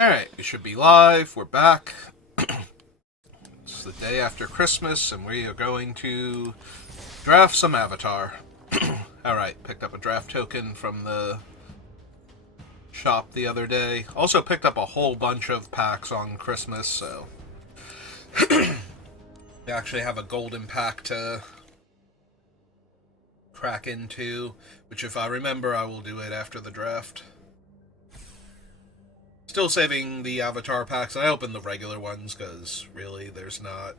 Alright, we should be live. We're back. It's the day after Christmas, and we are going to draft some Avatar. Alright, picked up a draft token from the shop the other day. Also picked up a whole bunch of packs on Christmas, so... we actually have a golden pack to crack into, which if I remember, I will do it after the draft. Still saving the Avatar packs. I opened the regular ones because really there's not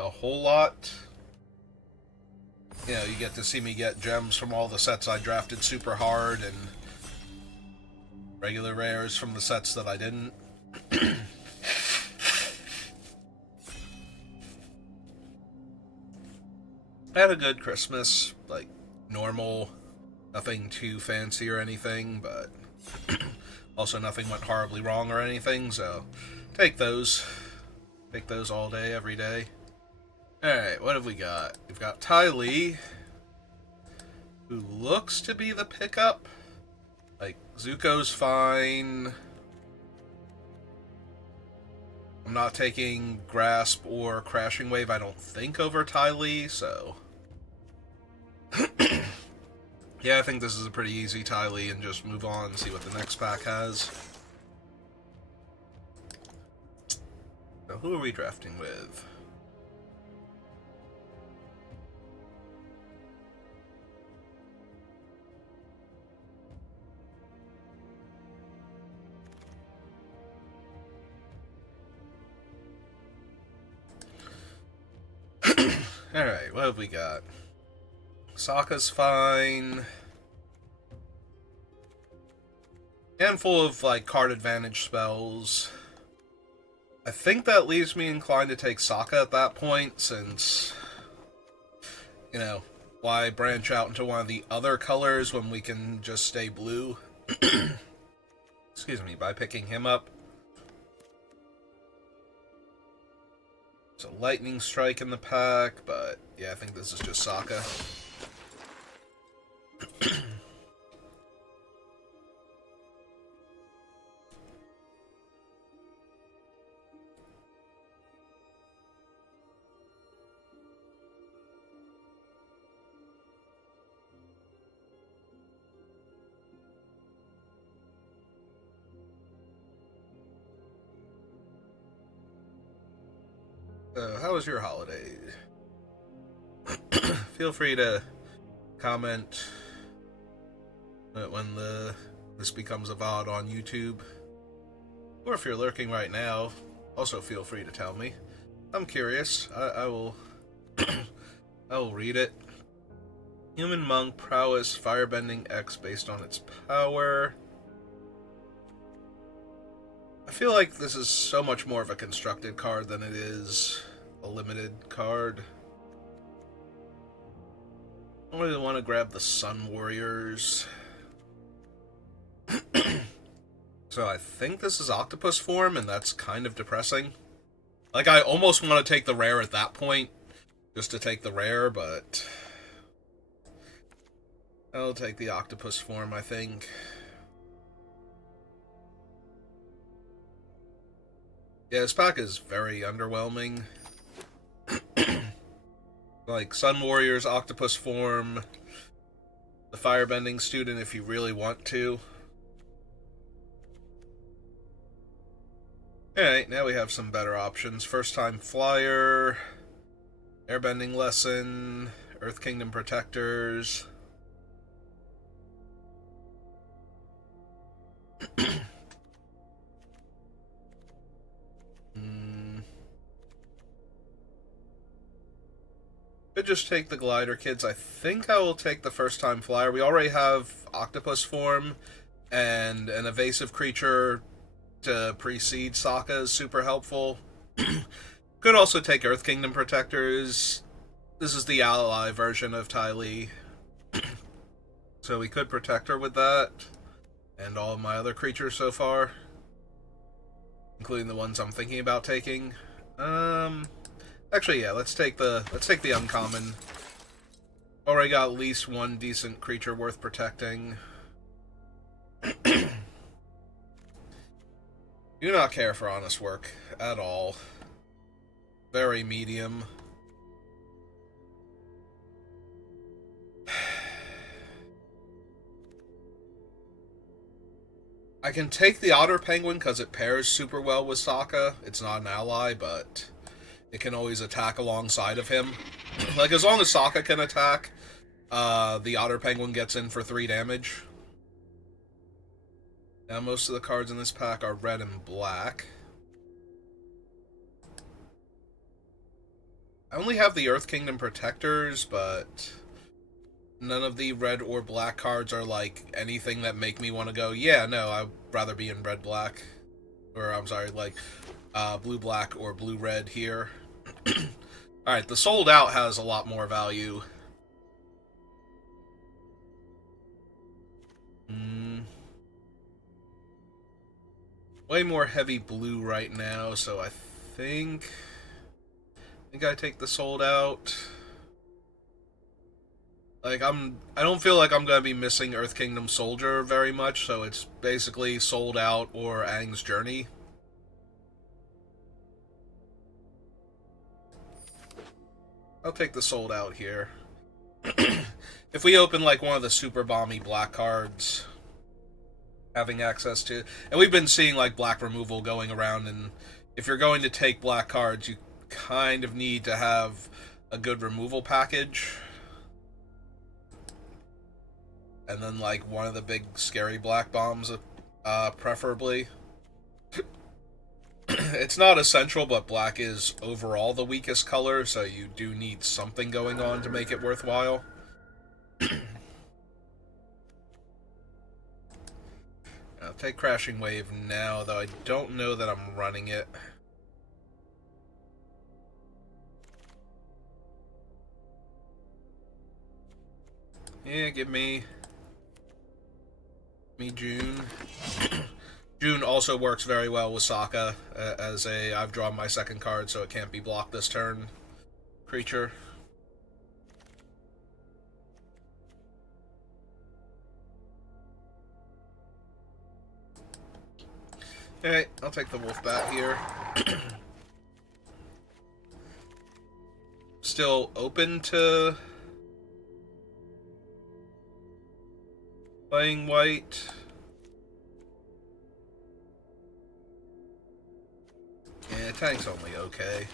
a whole lot. You know, you get to see me get gems from all the sets I drafted super hard and regular rares from the sets that I didn't. I had a good Christmas, like normal, nothing too fancy or anything, but also nothing went horribly wrong or anything, so take those. Take those all day, every day. Alright, what have we got? We've got Ty Lee, who looks to be the pickup. Like, Zuko's fine. I'm not taking Grasp or Crashing Wave, I don't think, over Ty Lee, so... yeah, I think this is a pretty easy Ty Lee, and just move on and see what the next pack has. So who are we drafting with? Alright, what have we got? Sokka's fine. Handful of, like, card advantage spells. I think that leaves me inclined to take Sokka at that point, since, you know, why branch out into one of the other colors when we can just stay blue? Excuse me, by picking him up. It's a lightning strike in the pack, but yeah, I think this is just Sokka. How was your holiday? Feel free to comment when this becomes a VOD on YouTube. Or if you're lurking right now, also feel free to tell me. I'm curious. I will I will read it. Human Monk Prowess Firebending X based on its power. I feel like this is so much more of a constructed card than it is a limited card. I really want to grab the Sun Warriors. So I think this is Octopus form, and that's kind of depressing. Like, I almost want to take the rare at that point, just to take the rare, but I'll take the Octopus form, I think. Yeah, this pack is very underwhelming. Like, Sun Warriors, Octopus form, the Firebending Student if you really want to. Alright, now we have some better options. First Time Flyer, Airbending Lesson, Earth Kingdom Protectors. Could just take the Glider Kids. I think I will take the First Time Flyer. We already have Octopus form, and an evasive creature to precede Sokka is super helpful. Could also take Earth Kingdom Protectors. This is the ally version of Ty Lee. So we could protect her with that. And all of my other creatures so far. Including the ones I'm thinking about taking. Actually, yeah, let's take the uncommon. Already got at least one decent creature worth protecting. Do not care for honest work at all. Very medium. I can take the Otter Penguin because it pairs super well with Sokka. It's not an ally, but it can always attack alongside of him. Like, as long as Sokka can attack, the Otter Penguin gets in for 3 damage. Now, most of the cards in this pack are red and black. I only have the Earth Kingdom Protectors, but none of the red or black cards are, like, anything that make me want to go, yeah, no, I'd rather be in red-black. Or, I'm sorry, like, blue-black or blue-red here. Alright, the sold out has a lot more value. Way more heavy blue right now, so I think I take the sold out. Like, I don't feel like I'm gonna be missing Earth Kingdom Soldier very much, so it's basically sold out or Aang's Journey. I'll take the sold out here. If we open like one of the super bomby black cards, having access to, and we've been seeing like black removal going around, and if you're going to take black cards, you kind of need to have a good removal package. And then like one of the big scary black bombs, preferably. It's not essential, but black is overall the weakest color, so you do need something going on to make it worthwhile. I'll take Crashing Wave now, though I don't know that I'm running it. Yeah, give me June. June also works very well with Sokka as a I've drawn my second card, so it can't be blocked this turn creature. Alright, I'll take the Wolf Bat here. Still open to playing white. Yeah, tank's only okay.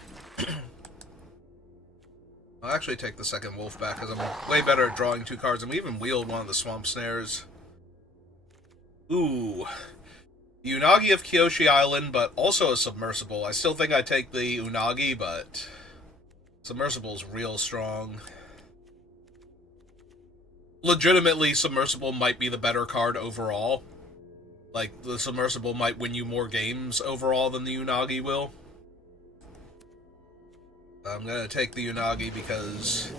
I'll actually take the second Wolf back because I'm way better at drawing 2 cards, and we even wheeled one of the Swamp Snares. Ooh. Unagi of Kyoshi Island, but also a Submersible. I still think I take the Unagi, but Submersible's real strong. Legitimately, Submersible might be the better card overall. Like, the Submersible might win you more games overall than the Unagi will. I'm gonna take the Unagi because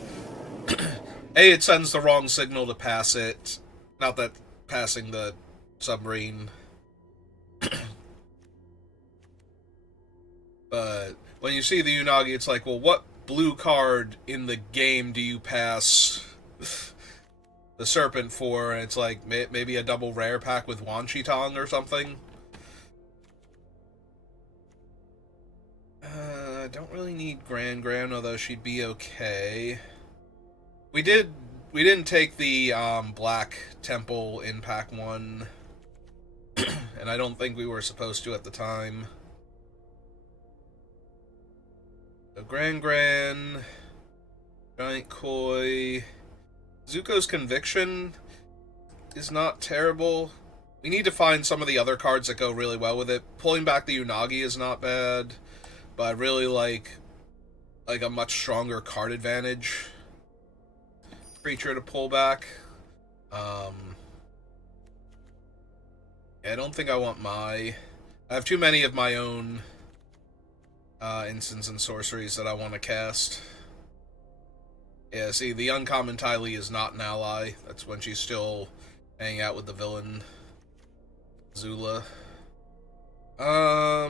A, it sends the wrong signal to pass it. Not that passing the submarine. But when you see the Unagi, it's like, well, what blue card in the game do you pass the Serpent for? And it's like, maybe a double rare pack with Wan Shi Tong or something. I don't really need Gran, although she'd be okay. We didn't take the Black Temple in pack 1, and I don't think we were supposed to at the time. So Gran, Giant Koi, Zuko's Conviction is not terrible. We need to find some of the other cards that go really well with it. Pulling back the Unagi is not bad, but I really like a much stronger card advantage creature to pull back. I don't think I want I have too many of my own instants and sorceries that I want to cast. Yeah, see, the uncommon Ty Lee is not an ally. That's when she's still hanging out with the villain Zula. I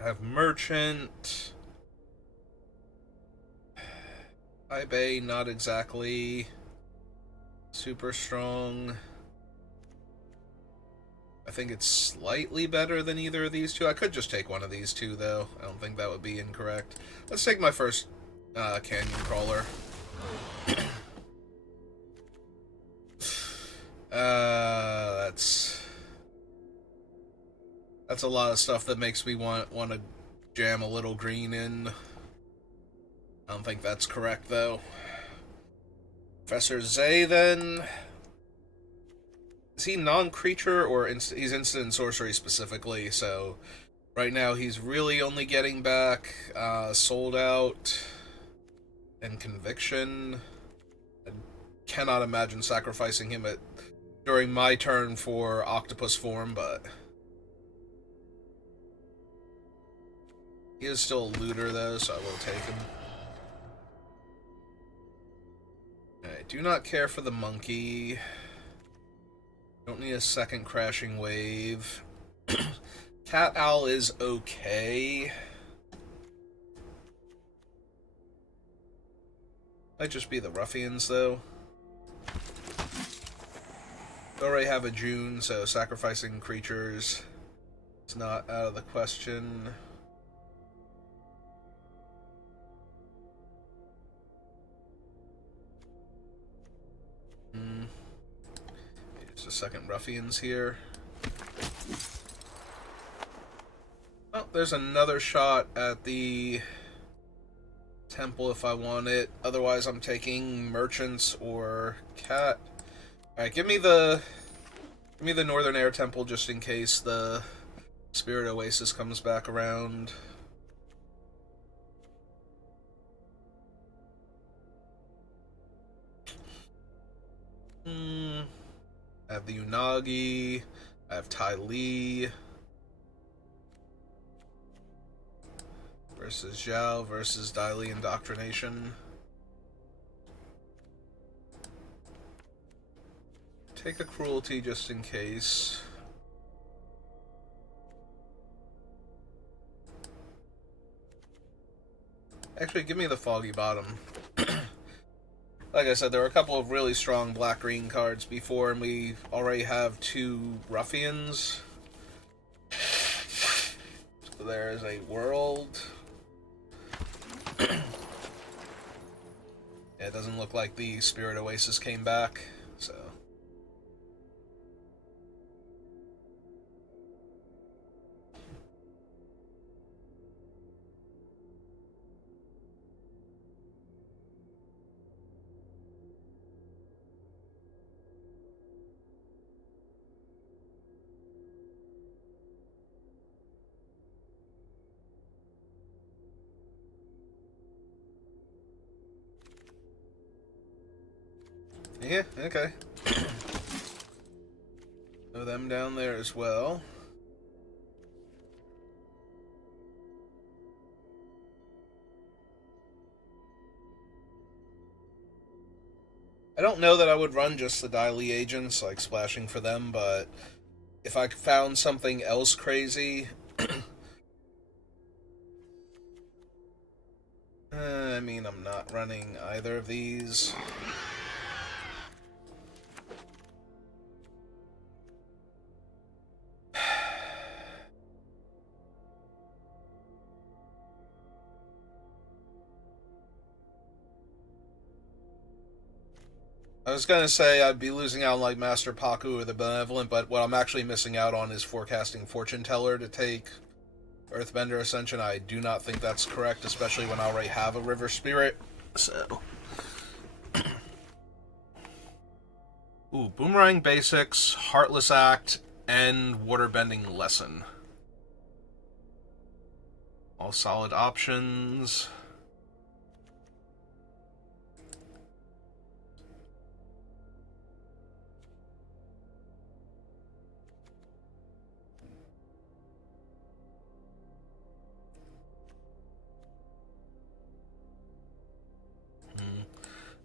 have Merchant. High Bay, not exactly super strong. I I think it's slightly better than either of these two. I could just take one of these two, though. I don't think that would be incorrect. Let's take my first canyon crawler. That's a lot of stuff that makes me want to jam a little green in. I don't think that's correct, though. Professor Zay, then. Is he non-creature, or he's instant sorcery specifically? So right now he's really only getting back Sold Out and Conviction. I cannot imagine sacrificing him during my turn for Octopus form, but he is still a looter, though, so I will take him. I do not care for the monkey. Don't need a second crashing wave. Cat Owl is okay. Might just be the ruffians, though. They already have a June, so sacrificing creatures is not out of the question. Here's the second ruffians here. Oh, there's another shot at the temple if I want it. Otherwise, I'm taking merchants or cat. All right, give me the Northern Air Temple just in case the Spirit Oasis comes back around. I have the Unagi. I have Tai Li versus Zhao versus Dai Li Indoctrination. Take a cruelty just in case. Actually, give me the Foggy Bottom. Like I said, there were a couple of really strong black-green cards before, and we already have 2 ruffians. So there is a world. Yeah, it doesn't look like the Spirit Oasis came back, so... Yeah, okay. Throw them down there as well. I don't know that I would run just the Dai Li agents, like splashing for them, but if I found something else crazy... I mean, I'm not running either of these. I was gonna say I'd be losing out on like Master Paku or the Benevolent, but what I'm actually missing out on is Forecasting Fortune Teller to take Earthbender Ascension. I do not think that's correct, especially when I already have a River Spirit. So, ooh, Boomerang Basics, Heartless Act, and Waterbending Lesson. All solid options.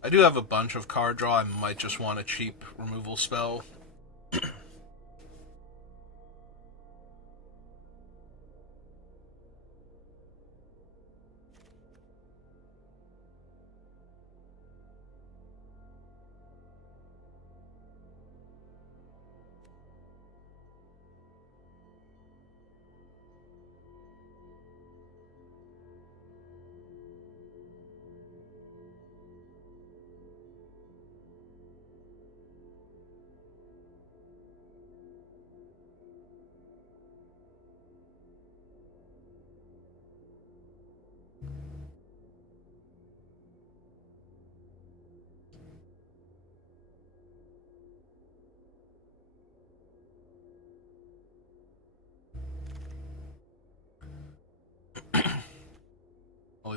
I do have a bunch of card draw. I might just want a cheap removal spell.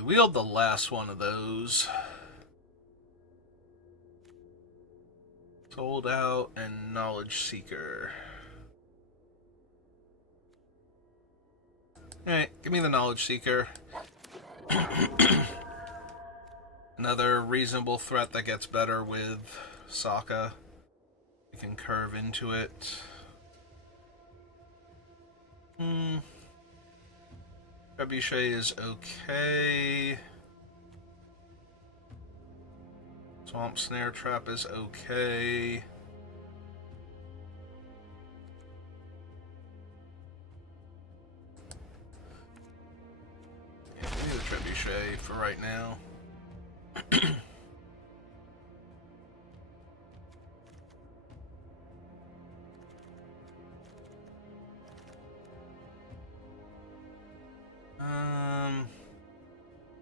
we wheeled the last one of those. Sold Out and Knowledge Seeker. Alright, give me the Knowledge Seeker. Another reasonable threat that gets better with Sokka. We can curve into it. Trebuchet is okay. Swamp Snare Trap is okay. Yeah, give me the Trebuchet for right now.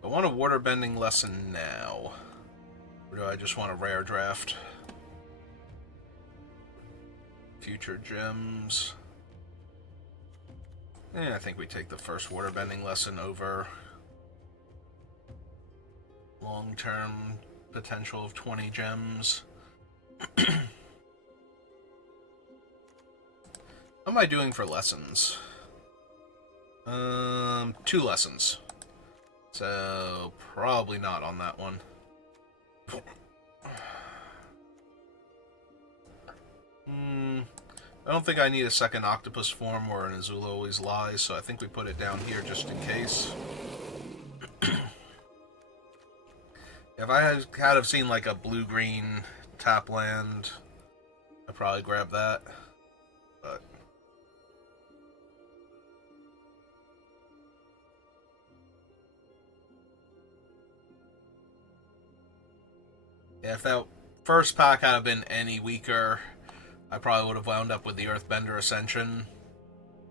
I want a waterbending lesson now. Or do I just want a rare draft? Future gems. I think we take the first waterbending lesson over long-term potential of 20 gems. How am I doing for lessons? 2 lessons. So, probably not on that one. I don't think I need a second octopus form or an Azula Always Lies, so I think we put it down here just in case. If I had have seen like a blue-green tap land, I'd probably grab that. But yeah, if that first pack had been any weaker, I probably would have wound up with the Earthbender Ascension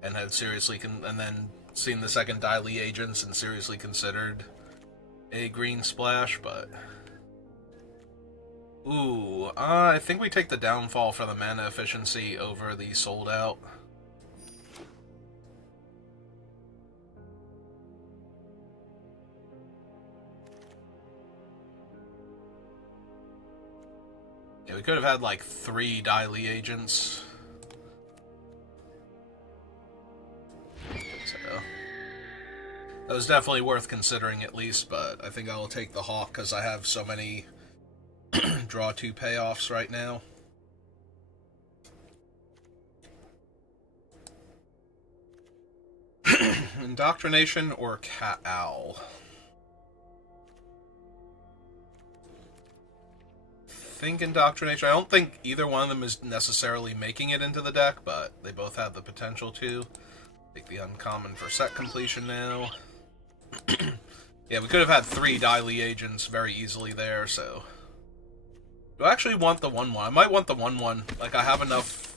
and had seriously and then seen the second Dai Li agents and seriously considered a green splash, but I think we take the downfall for the mana efficiency over the Sold Out. Yeah, we could have had like 3 Dai Li agents. So that was definitely worth considering at least, but I think I will take the Hawk because I have so many draw 2 payoffs right now. Indoctrination or Cat Owl? I think Indoctrination. I don't think either one of them is necessarily making it into the deck, but they both have the potential to. Take the uncommon for set completion now. Yeah, we could have had 3 Dai Li agents very easily there, so. Do I actually want the 1-1? I might want the 1-1. Like, I have enough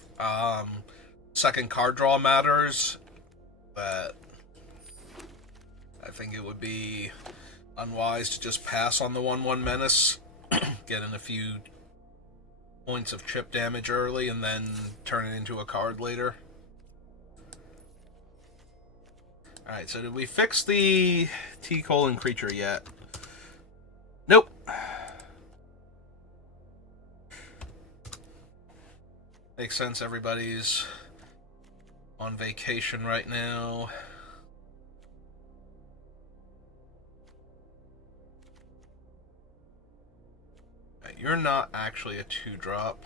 second card draw matters that I think it would be unwise to just pass on the 1-1 menace, get in a few points of chip damage early, and then turn it into a card later. Alright, so did we fix the T-colon creature yet? Nope. Makes sense, everybody's on vacation right now. Right, you're not actually a 2-drop.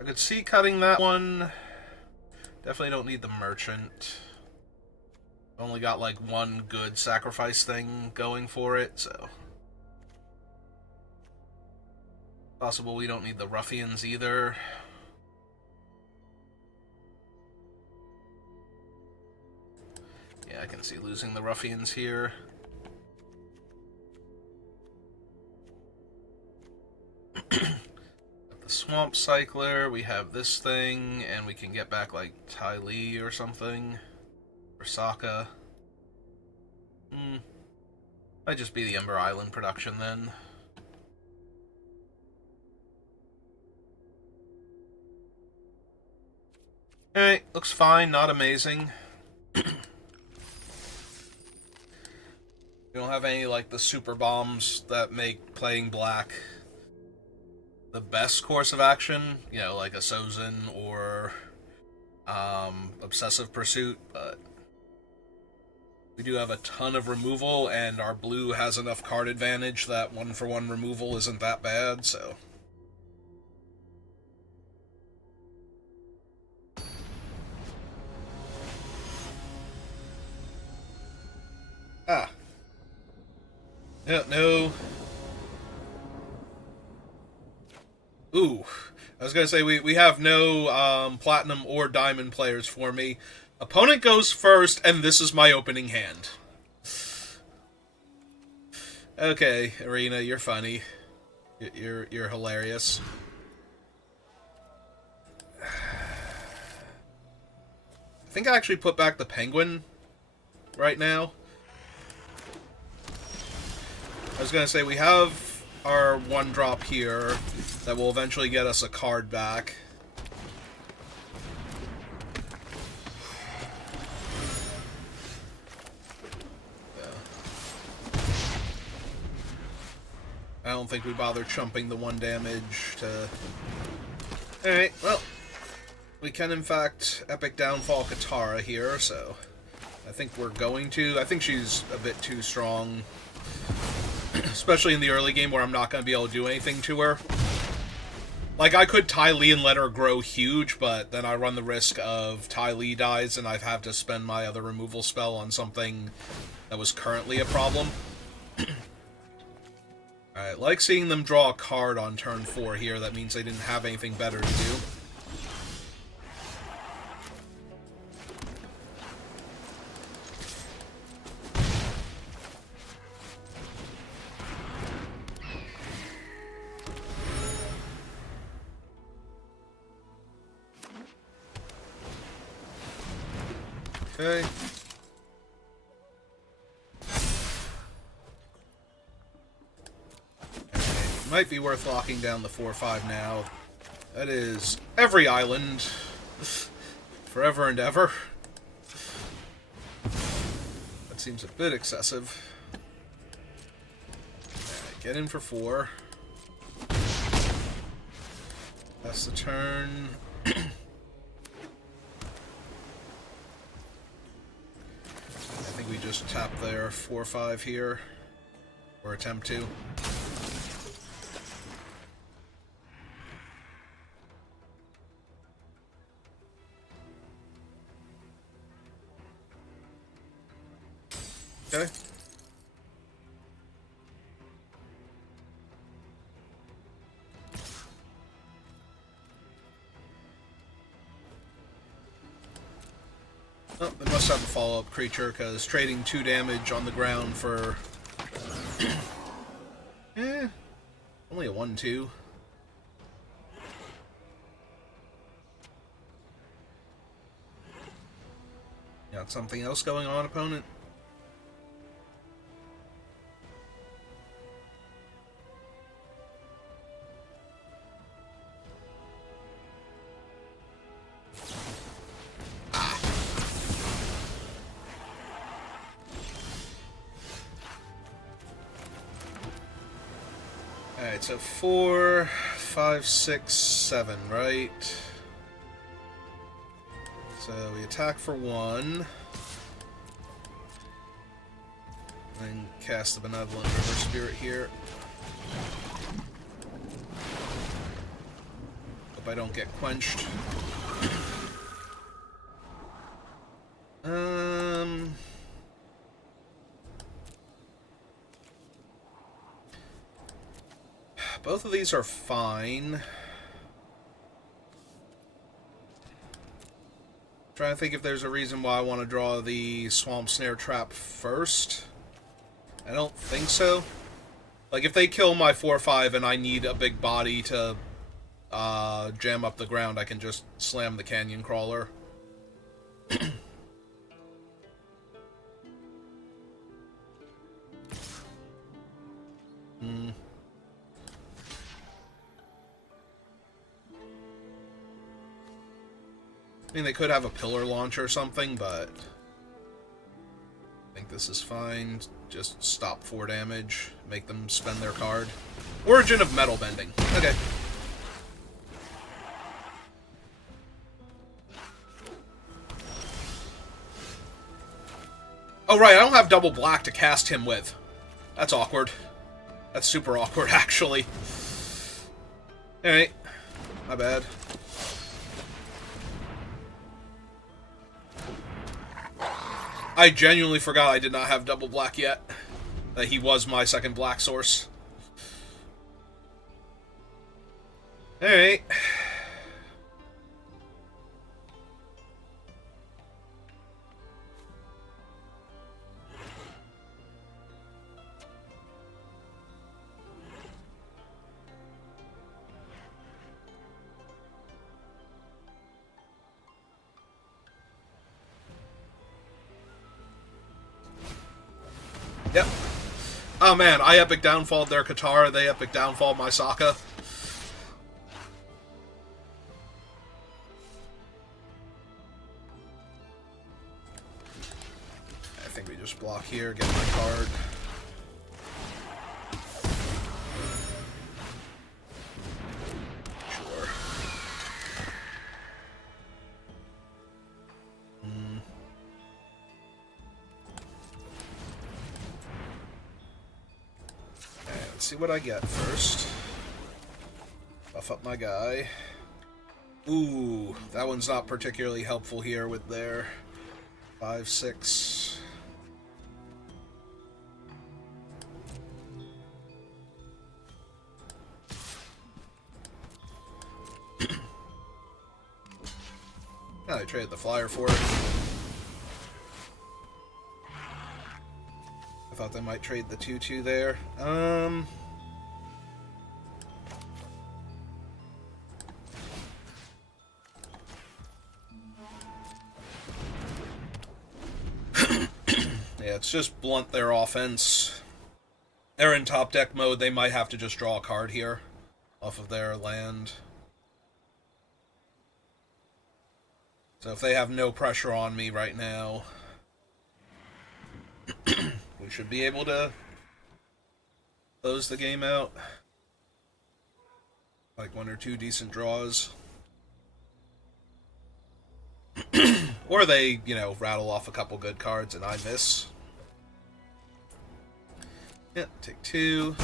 I could see cutting that one. Definitely don't need the merchant. Only got like 1 good sacrifice thing going for it, so. Possible we don't need the ruffians either. Yeah, I can see losing the ruffians here. The Swamp Cycler, we have this thing, and we can get back like Ty Lee or something. Or Sokka. Might just be the Ember Island production then. Alright, looks fine, not amazing. We don't have any, like, the super bombs that make playing black the best course of action, you know, like a Sozin or Obsessive Pursuit, but we do have a ton of removal, and our blue has enough card advantage that one-for-one removal isn't that bad, so... Ah. No, no. Ooh. I was gonna say, we have no platinum or diamond players for me. Opponent goes first, and this is my opening hand. Okay, Arena, you're funny. You're hilarious. I think I actually put back the penguin right now. I was gonna say, we have our one drop here that will eventually get us a card back. I don't think we bother chumping the 1 damage to... Alright, well, we can in fact Epic Downfall Katara here, so I think we're going to. I think she's a bit too strong, especially in the early game where I'm not going to be able to do anything to her. Like, I could Ty Lee and let her grow huge, but then I run the risk of Ty Lee dies and I'd have to spend my other removal spell on something that was currently a problem. Alright, like seeing them draw a card on turn 4 here. That means they didn't have anything better to do. Okay. Might be worth locking down the 4/5 now. That is every island. Forever and ever. That seems a bit excessive. Right, get in for 4. That's the turn. I think we just tap their 4/5 here. Or attempt to. Okay. Oh, they must have a follow-up creature, because trading 2 damage on the ground for... only a 1/2. Got something else going on, opponent? Alright, so 4, 5, 6, 7, right? So we attack for 1. Then cast the Benevolent River Spirit here. Hope I don't get quenched. Both of these are fine. Trying to think if there's a reason why I want to draw the Swamp Snare Trap first. I don't think so. Like, if they kill my 4/5 and I need a big body to jam up the ground, I can just slam the Canyon Crawler. I mean, they could have a pillar launch or something, but I think this is fine. Just stop 4 damage, make them spend their card. Origin of Metal Bending. Okay. Oh, right, I don't have double black to cast him with. That's awkward. That's super awkward, actually. Alright. My bad. I genuinely forgot I did not have double black yet. That he was my second black source. Alright. Yep. Oh man, I epic downfalled their Katara, they epic downfalled my Sokka. I think we just block here, get my card. Sure. Let's see what I get first. Buff up my guy. Ooh, that one's not particularly helpful here with their 5, 6. I traded the flyer for it. I thought they might trade the 2/2 there. Yeah, it's just blunt their offense. They're in top deck mode, they might have to just draw a card here off of their land. So if they have no pressure on me right now, we should be able to close the game out. Like 1 or 2 decent draws. Or they, you know, rattle off a couple good cards and I miss. Yeah, take 2.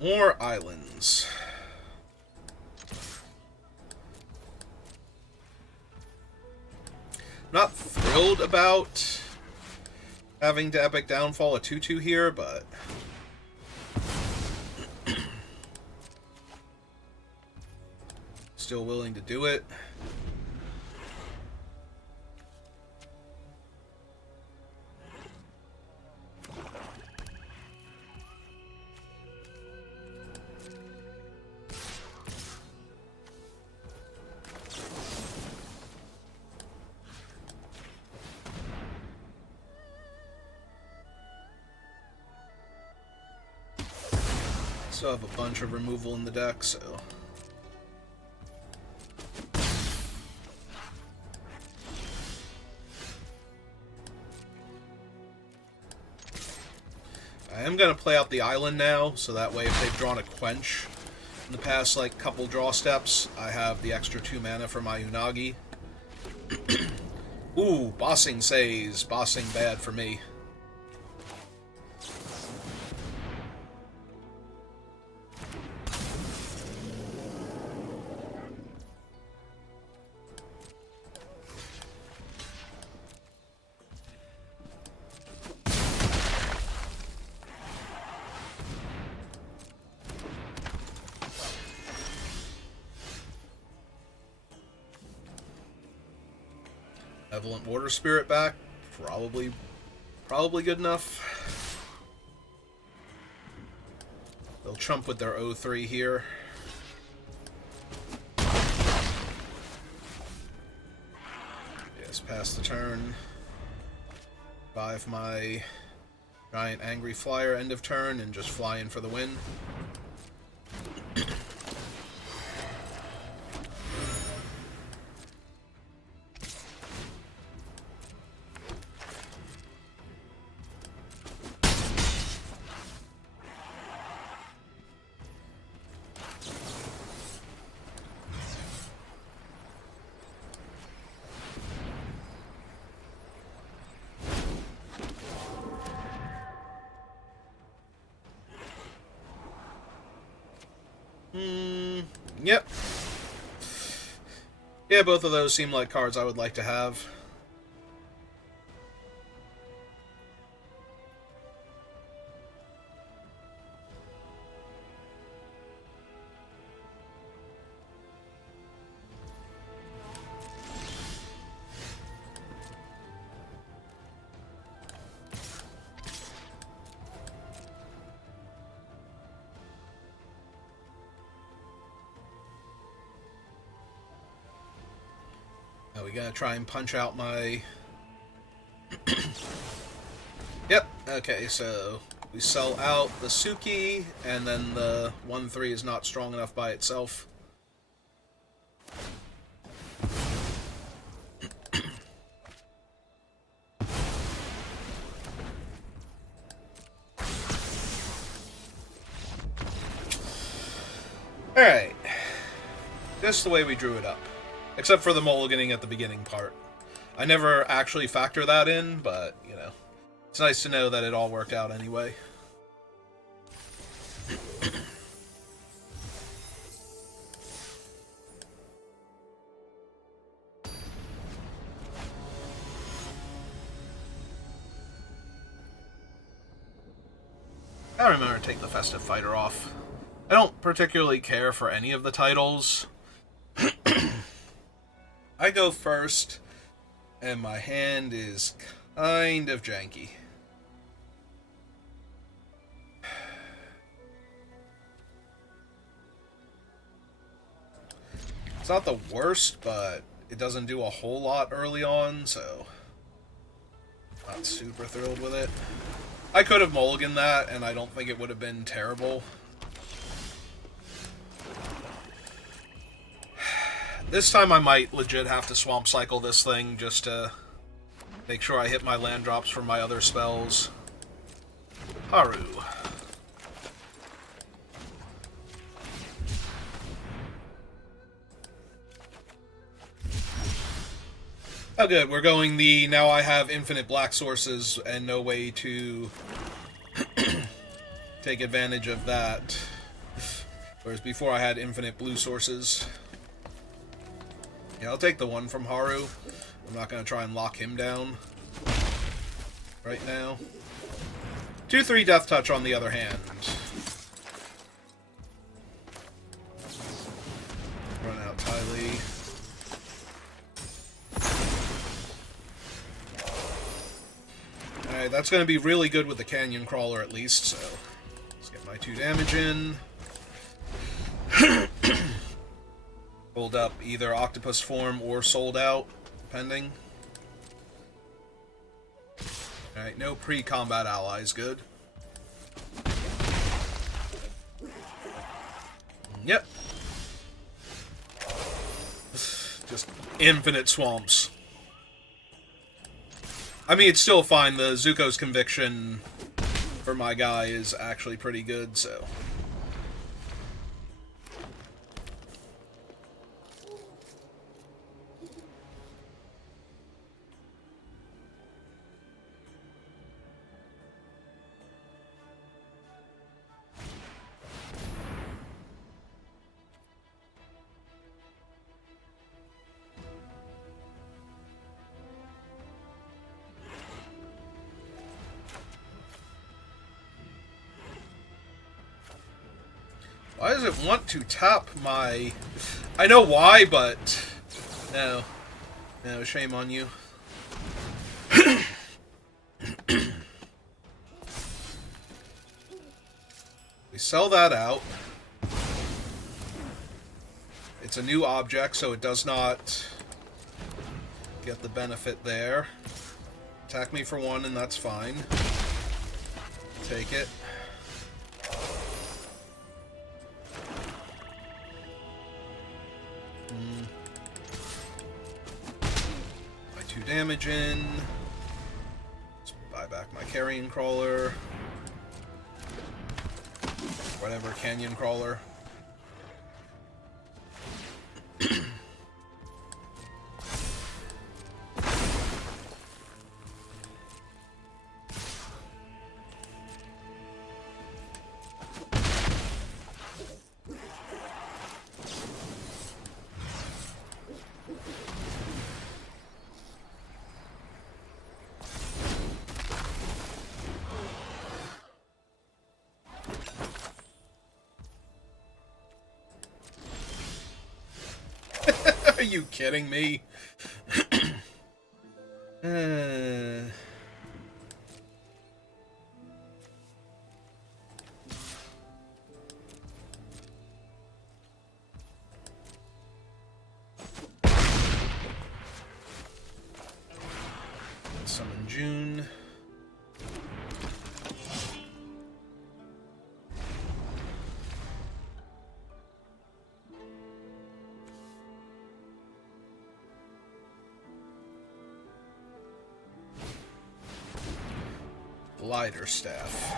More islands. Not thrilled about having to epic downfall a 2/2 here, but still willing to do it. Still have a bunch of removal in the deck, so I am going to play out the island now, so that way if they've drawn a Quench in the past, like, couple draw steps, I have the extra 2 mana for my Unagi. Ooh, bossing says. Bossing bad for me. Benevolent Water Spirit back. Probably good enough. They'll trump with their 0-3 here. Yes, pass the turn. 5 my giant angry flyer end of turn and just fly in for the win. Yep. Yeah, both of those seem like cards I would like to have. Now we gotta try and punch out my... Yep, okay, so we sell out the Suki, and then the 1-3 is not strong enough by itself. Alright. Just the way we drew it up. Except for the mulliganing at the beginning part. I never actually factor that in, but, you know, it's nice to know that it all worked out anyway. I remember to take the Festive Fighter off. I don't particularly care for any of the titles. I go first, and my hand is kind of janky. It's not the worst, but it doesn't do a whole lot early on, so not super thrilled with it. I could have mulliganed that, and I don't think it would have been terrible. This time I might legit have to swamp cycle this thing just to make sure I hit my land drops for my other spells. Haru. Oh good, we're going the now I have infinite black sources and no way to take advantage of that. Whereas before I had infinite blue sources. Yeah, I'll take the one from Haru. I'm not going to try and lock him down right now. 2-3 Death Touch on the other hand. Run out Tylee. Alright, that's going to be really good with the Canyon Crawler at least, so let's get my 2 damage in. Hold up either Octopus form or Sold Out, depending. Alright, no pre-combat allies, good. Yep. Just infinite swamps. I mean, it's still fine. The Zuko's Conviction for my guy is actually pretty good, so... Why does it want to tap my... I know why, but... No. No, shame on you. We sell that out. It's a new object, so it does not get the benefit there. Attack me for 1, and that's fine. Take it. My 2 damage in. Let's buy back my Carrion Crawler. Whatever, Canyon Crawler. you kidding me? Summon June. Glider staff.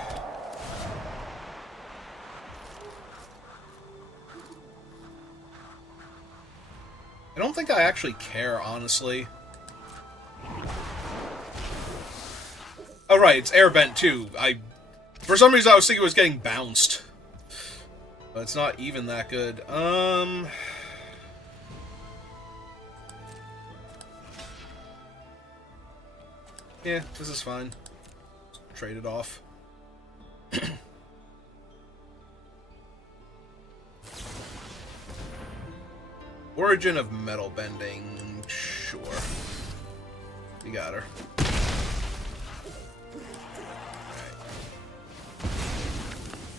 I don't think I actually care, honestly. Oh, right, it's Airbender too. For some reason, I was thinking it was getting bounced. But it's not even that good. Yeah, this is fine. Trade it off. Origin of metal bending. Sure. You got her.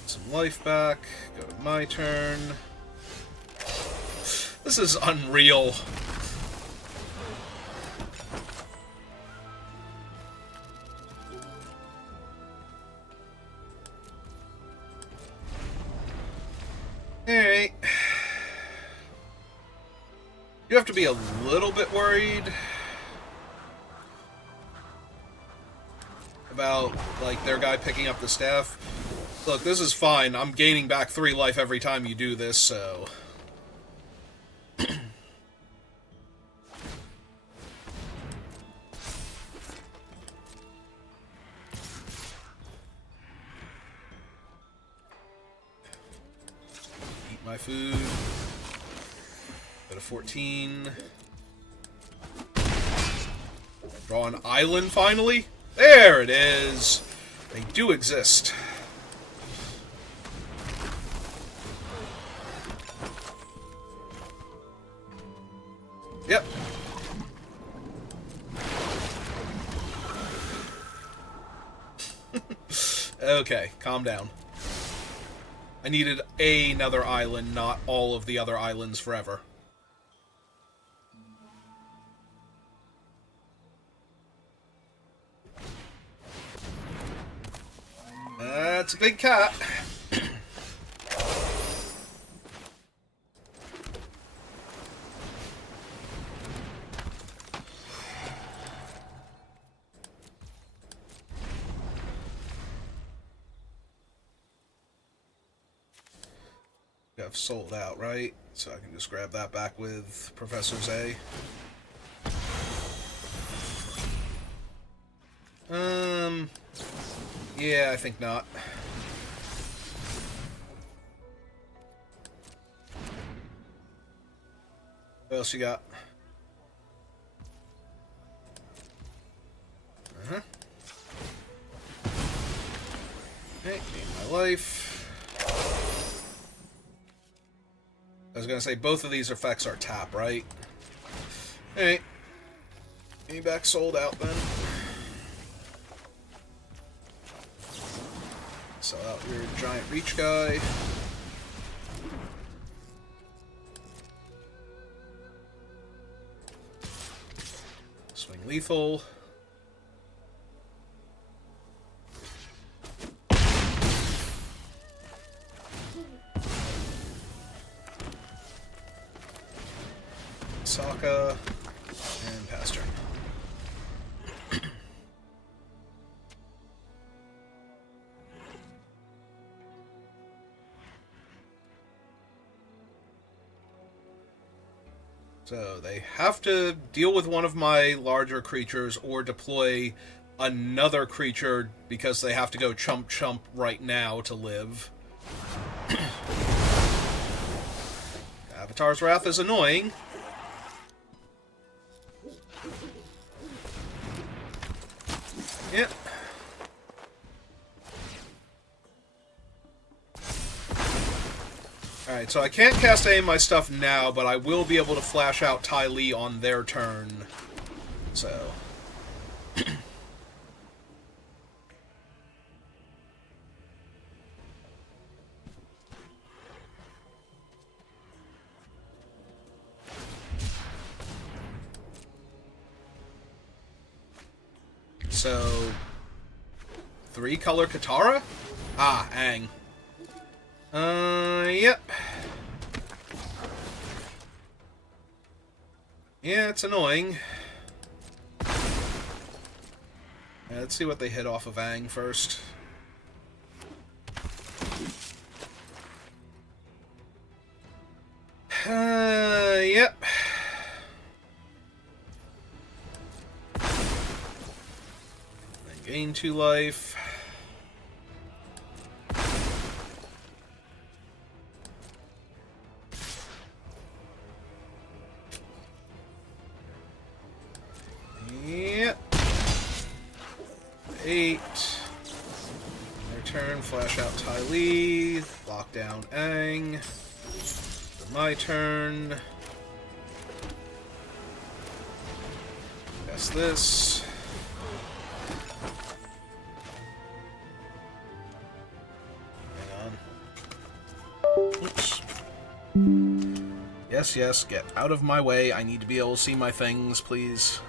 Some life back. Go to my turn. This is unreal. Alright. You have to be a little bit worried about, like, their guy picking up the staff. Look, this is fine. I'm gaining back 3 life every time you do this, so... Eat my food. Go to 14. Draw an island, finally? There it is! They do exist. Yep. Okay, calm down. I needed another island, not all of the other islands forever. That's a big cat. I've sold out, right? So I can just grab that back with Professor's A. Yeah, I think not. What else you got? Uh-huh. Okay, gain my life. I was gonna say, both of these effects are tap, right? Alright. Me back sold out then. Sell out your giant reach guy. Swing lethal. Sokka, and pass turn. So they have to deal with one of my larger creatures or deploy another creature because they have to go chump chump right now to live. Avatar's Wrath is annoying. Yep. Alright, so I can't cast any of my stuff now, but I will be able to flash out Ty Lee on their turn. So... So... 3-color Katara? Ah, Aang. Yep. Yeah, it's annoying. Let's see what they hit off of Aang first. Yep. Then gain 2 life. Yep. 8. Their turn, flash out Ty Lee, lock down Aang. For my turn. Guess this. Hang on. Oops. Yes, yes, get out of my way. I need to be able to see my things, please.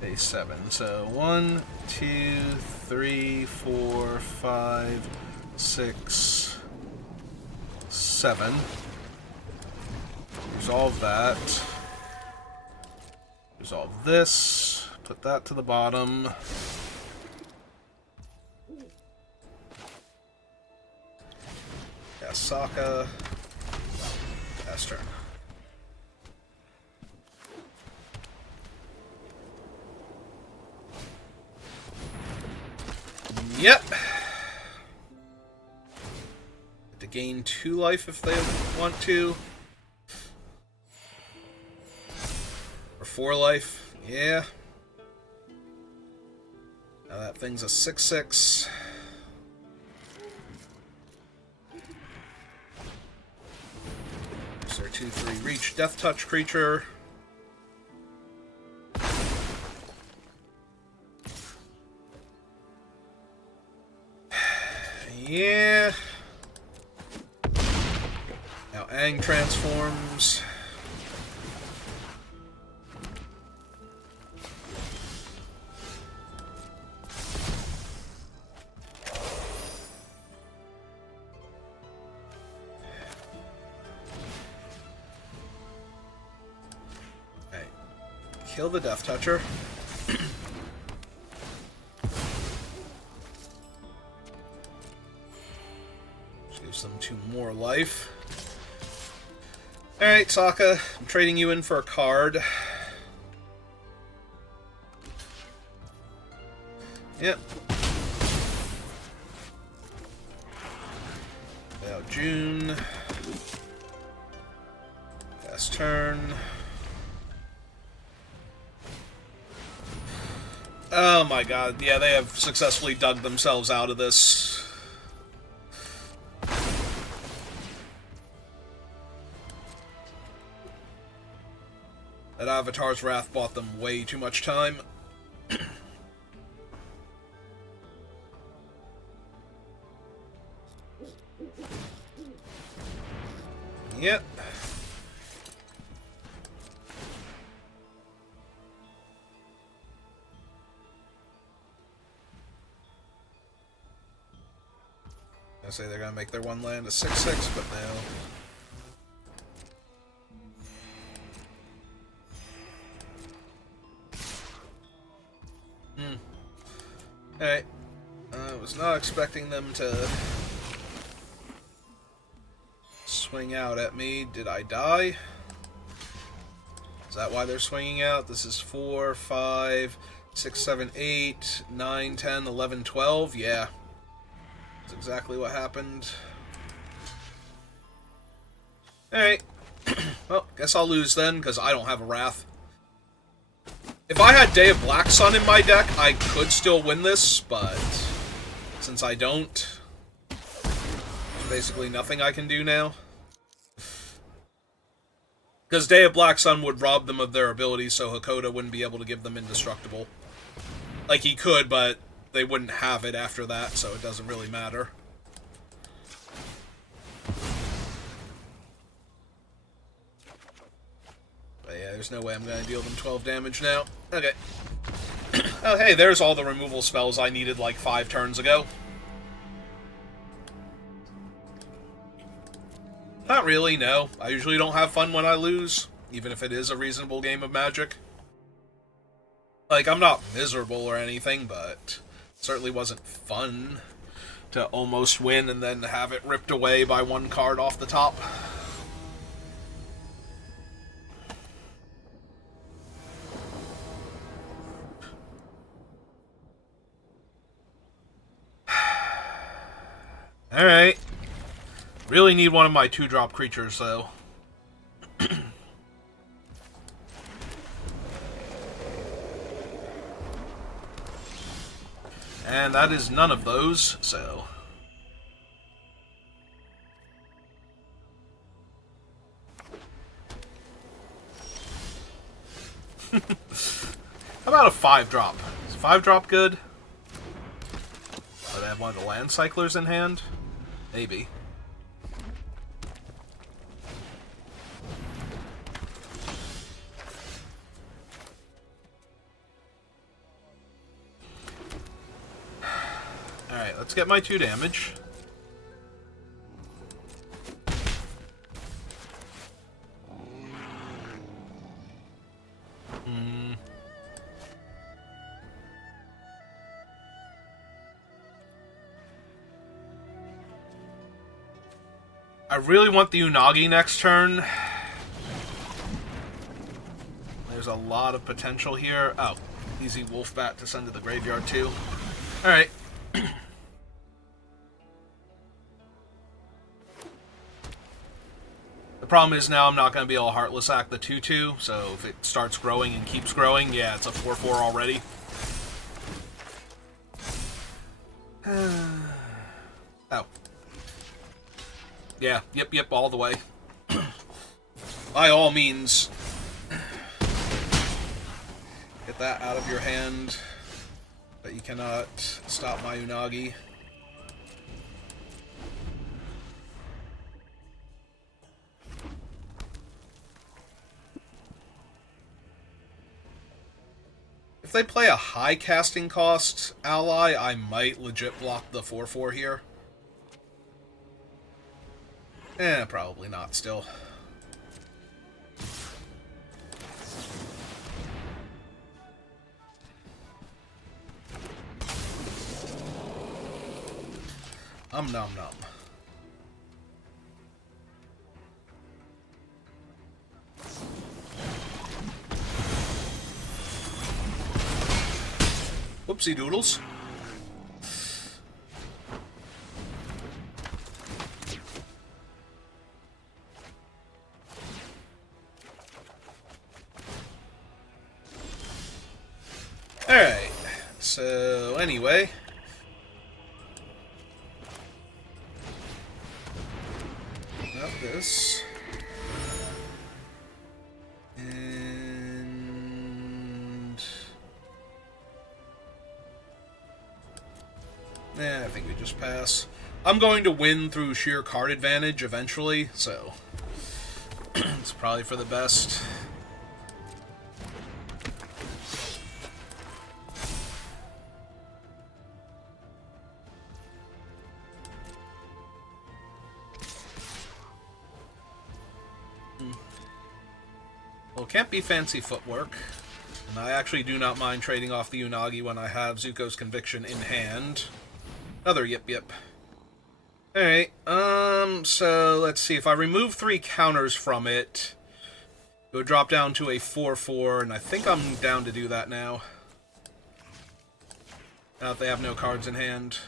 Day 7. So 1, 2, 3, 4, 5, 6, 7. Resolve that. Resolve this. Put that to the bottom. Yeah, Sokka. Pass turn. Yep. To gain 2 life if they want to. Or 4 life. Yeah. Now that thing's a 6/6. Is there 2/3 reach death touch creature? Yeah. Now Aang transforms. Okay. Kill the Death Toucher. Gives them 2 more life. Alright, Sokka. I'm trading you in for a card. Yep. Now June. Last turn. Oh my god. Yeah, they have successfully dug themselves out of this. That Avatar's Wrath bought them way too much time. Yep. I say they're gonna make their 1 land a 6/6, but no. Alright. I was not expecting them to swing out at me. Did I die? Is that why they're swinging out? This is 4, 5, 6, 7, 8, 9, 10, 11, 12. Yeah. That's exactly what happened. Alright. Well, guess I'll lose then, because I don't have a Wrath. If I had Day of Black Sun in my deck, I could still win this, but since I don't, it's basically nothing I can do now. Because Day of Black Sun would rob them of their abilities, so Hakoda wouldn't be able to give them indestructible. Like, he could, but they wouldn't have it after that, so it doesn't really matter. But yeah, there's no way I'm going to deal them 12 damage now. Okay. Oh, hey, there's all the removal spells I needed like 5 turns ago. Not really, no. I usually don't have fun when I lose, even if it is a reasonable game of Magic. Like, I'm not miserable or anything, but it certainly wasn't fun to almost win and then have it ripped away by 1 card off the top. Alright. Really need one of my 2-drop creatures, though. And that is none of those, so... How about a 5-drop? Is 5-drop good? Would I have one of the land cyclers in hand? Maybe. Alright, let's get my 2 damage. I really want the Unagi next turn. There's a lot of potential here. Oh, easy wolf bat to send to the graveyard too. Alright. The problem is now I'm not going to be able to Heartless Act the 2-2, so if it starts growing and keeps growing, yeah, it's a 4-4 already. Oh. Yeah, yep, all the way. By all means, get that out of your hand, but you cannot stop my Unagi. If they play a high casting cost ally, I might legit block the 4-4 here. Probably not still. Nom nom. Whoopsie doodles. Alright, so anyway. Got this. And... I think we just pass. I'm going to win through sheer card advantage eventually, so... it's probably for the best. Well, it can't be fancy footwork. And I actually do not mind trading off the Unagi when I have Zuko's Conviction in hand. Another yip. Alright, so let's see. If I remove 3 counters from it, it would drop down to a 4-4, and I think I'm down to do that now. Now that they have no cards in hand.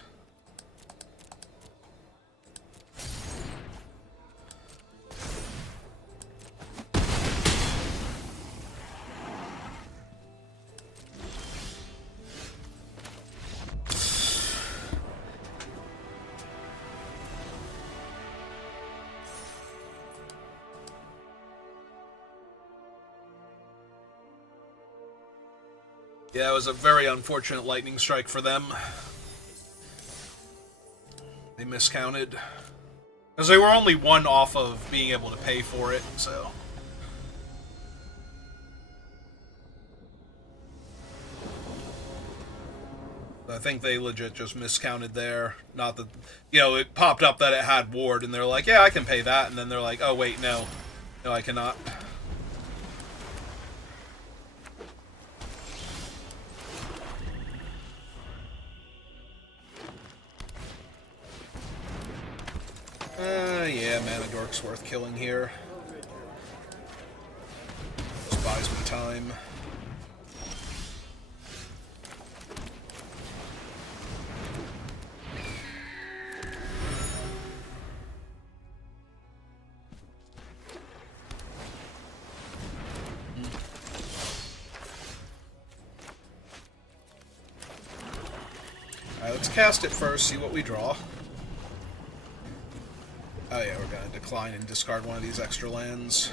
Yeah, it was a very unfortunate lightning strike for them. They miscounted. Because they were only one off of being able to pay for it, so... I think they legit just miscounted there. Not that... You know, it popped up that it had ward, and they're like, yeah, I can pay that. And then they're like, oh, wait, no. No, I cannot. Yeah, Mana Dork's worth killing here. Just buys me time. Alright, let's cast it first, see what we draw. Oh yeah, we're gonna decline and discard one of these extra lands.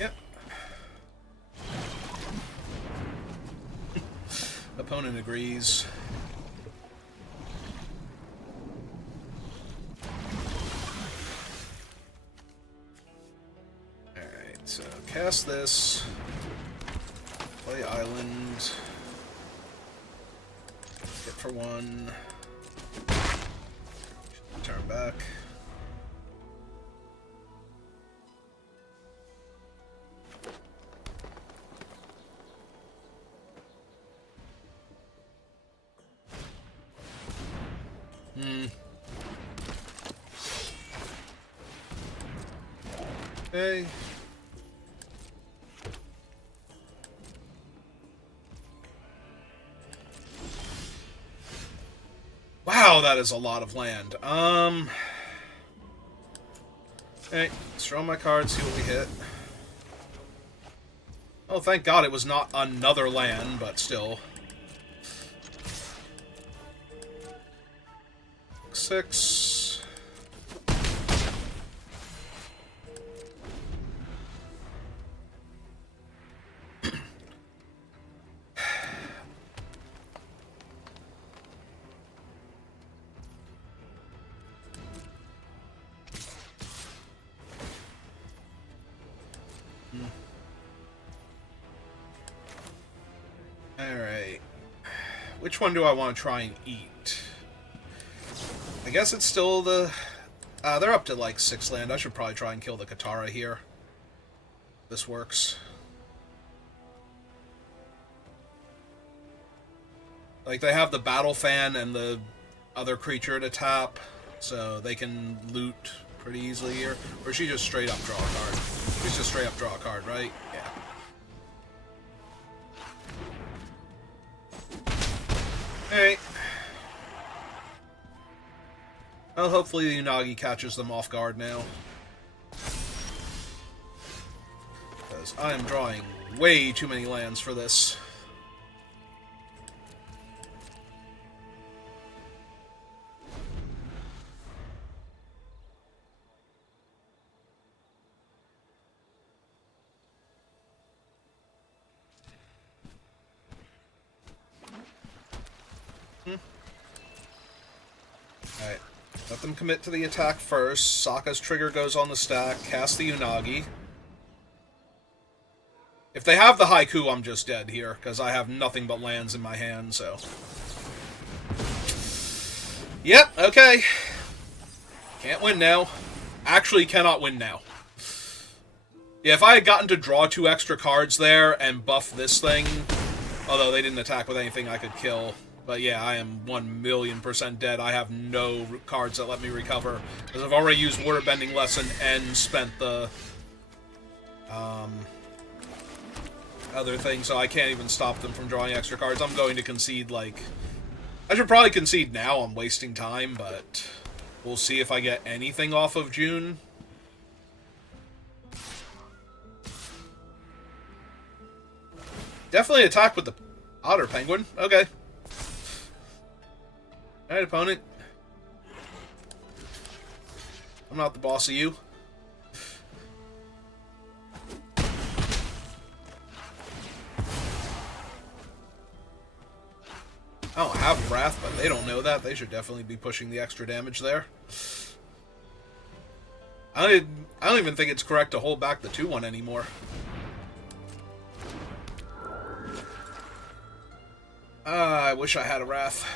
Yep. Opponent agrees. So, cast this, play Island, hit for one, turn back. Okay. Wow, that is a lot of land. Okay, let's draw my cards, see what we hit. Oh, thank God it was not another land, but still. 6. Alright. Which one do I want to try and eat? I guess it's still the... they're up to like 6 land. I should probably try and kill the Katara here. This works. Like, they have the Battle Fan and the other creature to tap, so they can loot pretty easily here. Or she just straight up draw a card. She's just straight up draw a card, right? Yeah. Alright. Well, hopefully the Nagi catches them off guard now. Because I am drawing way too many lands for this. Alright. Let them commit to the attack first. Sokka's trigger goes on the stack. Cast the Unagi. If they have the Haiku, I'm just dead here, because I have nothing but lands in my hand, so... Yep, okay. Can't win now. Actually cannot win now. Yeah, if I had gotten to draw 2 extra cards there and buff this thing, although they didn't attack with anything I could kill... But yeah, I am 1,000,000% dead. I have no cards that let me recover. Because I've already used Waterbending Lesson and spent the other thing, so I can't even stop them from drawing extra cards. I'm going to concede, like... I should probably concede now. I'm wasting time, but we'll see if I get anything off of June. Definitely attack with the Otter Penguin. Okay. Alright, opponent. I'm not the boss of you. I don't have Wrath, but they don't know that. They should definitely be pushing the extra damage there. I don't even think it's correct to hold back the 2-1 anymore. I wish I had a Wrath.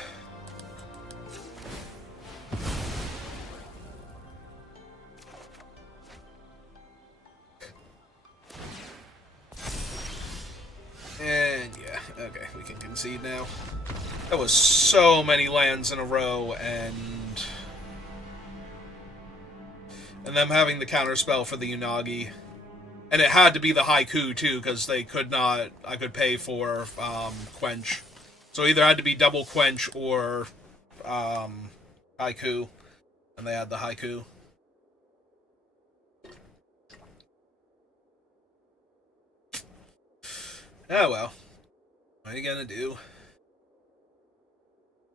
And yeah, okay, we can concede now. That was so many lands in a row, and them having the counterspell for the Unagi. And it had to be the Haiku, too, because they could not... I could pay for Quench. So either had to be double Quench or Haiku. And they had the Haiku. Oh, well. What are you gonna do?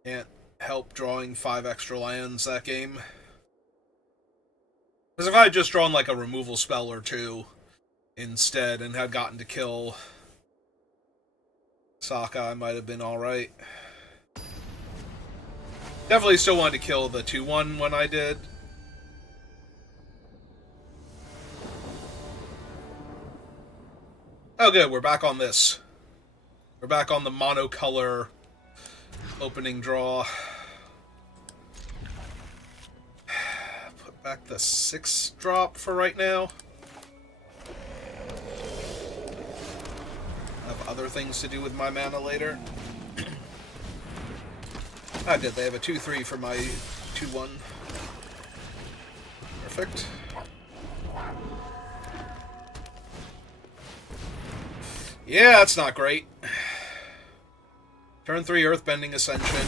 Can't help drawing 5 extra lands that game. Because if I had just drawn, like, a removal spell or 2 instead and had gotten to kill Sokka, I might have been alright. Definitely still wanted to kill the 2-1 when I did. Oh good, we're back on this. We're back on the monocolor opening draw. Put back the 6 drop for right now. I have other things to do with my mana later. Ah, good, they have a 2-3 for my 2-1. Perfect. Yeah, that's not great. Turn 3 Earthbending Ascension.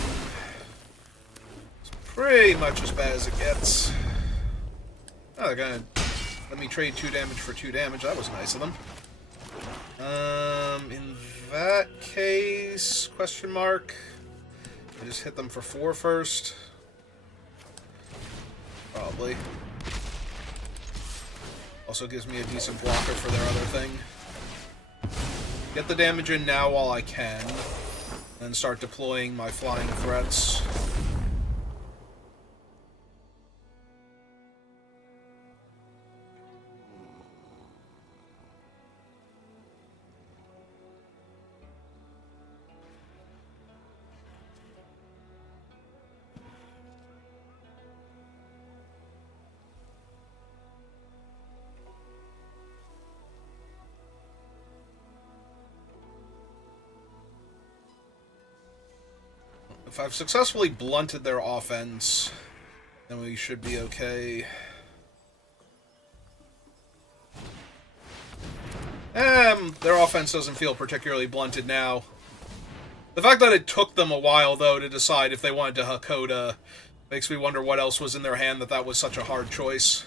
It's pretty much as bad as it gets. Oh, they're gonna let me trade 2 damage for 2 damage. That was nice of them. In that case, question mark. I just hit them for 4 first. Probably. Also gives me a decent blocker for their other thing. Get the damage in now while I can, then start deploying my flying threats. If I've successfully blunted their offense, then we should be okay. Their offense doesn't feel particularly blunted now. The fact that it took them a while, though, to decide if they wanted to Hakoda makes me wonder what else was in their hand that was such a hard choice.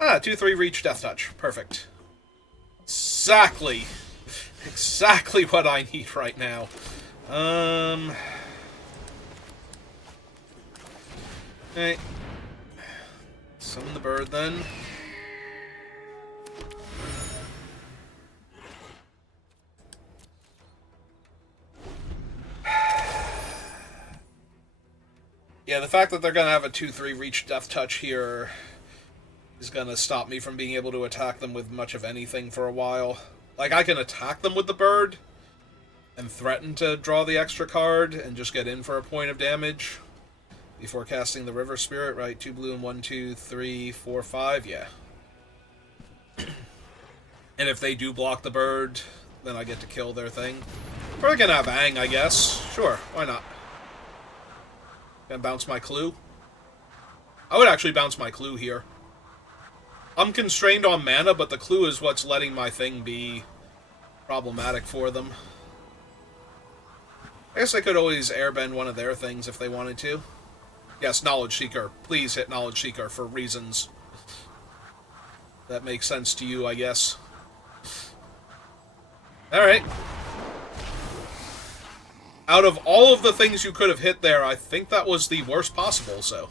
Ah, 2-3 reach Death Touch. Perfect. Exactly. Exactly what I need right now. Okay. Summon the bird, then. Yeah, the fact that they're going to have a 2-3 reach Death Touch here is going to stop me from being able to attack them with much of anything for a while. Like, I can attack them with the bird and threaten to draw the extra card and just get in for a point of damage before casting the River Spirit, right? 2 blue and 1, 2, 3, 4, 5, yeah. And if they do block the bird, then I get to kill their thing. Or I can have Aang, I guess. Sure, why not? Gonna bounce my clue? I would actually bounce my clue here. I'm constrained on mana, but the clue is what's letting my thing be problematic for them. I guess I could always airbend one of their things if they wanted to. Yes, Knowledge Seeker. Please hit Knowledge Seeker for reasons that make sense to you, I guess. Alright. Out of all of the things you could have hit there, I think that was the worst possible, so.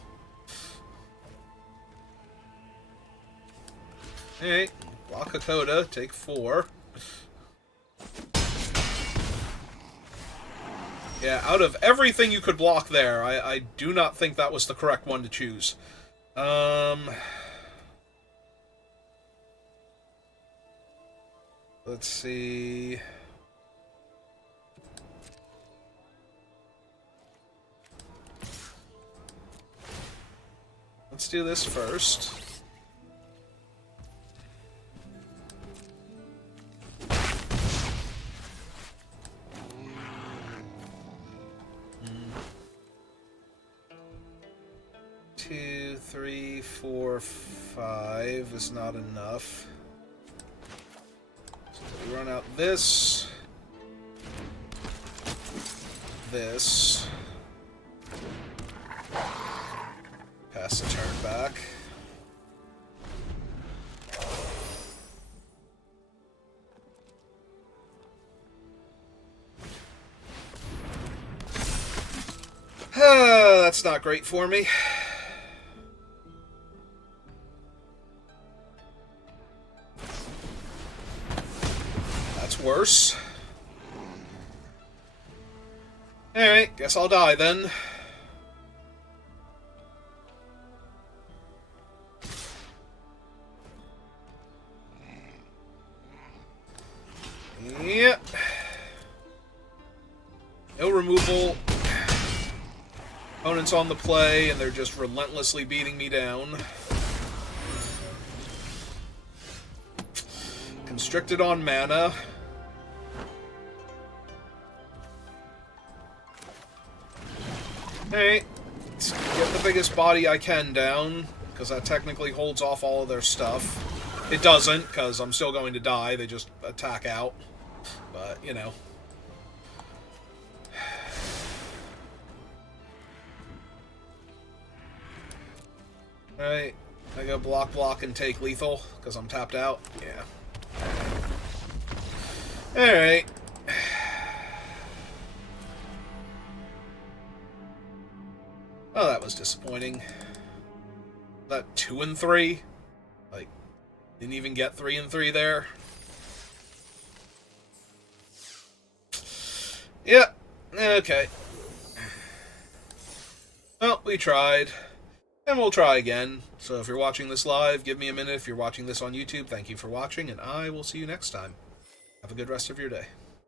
Alright, block Hakoda, take 4. Yeah, out of everything you could block there, I do not think that was the correct one to choose. Let's see. Let's do this first. Two, 3, 4, 5 is not enough. So we run out this. This. Pass the turn back. That's not great for me. That's worse. Alright, guess I'll die then. Yep. No removal. Opponent's on the play, and they're just relentlessly beating me down. Constricted on mana. Alright. Let's get the biggest body I can down, because that technically holds off all of their stuff. It doesn't, because I'm still going to die. They just attack out. But, you know. Alright. I go block, and take lethal, because I'm tapped out. Yeah. Alright. Oh, that was disappointing. That 2 and 3? Like, didn't even get 3 and 3 there. Yeah. Okay. Well, we tried. And we'll try again. So if you're watching this live, give me a minute. If you're watching this on YouTube, thank you for watching, and I will see you next time. Have a good rest of your day.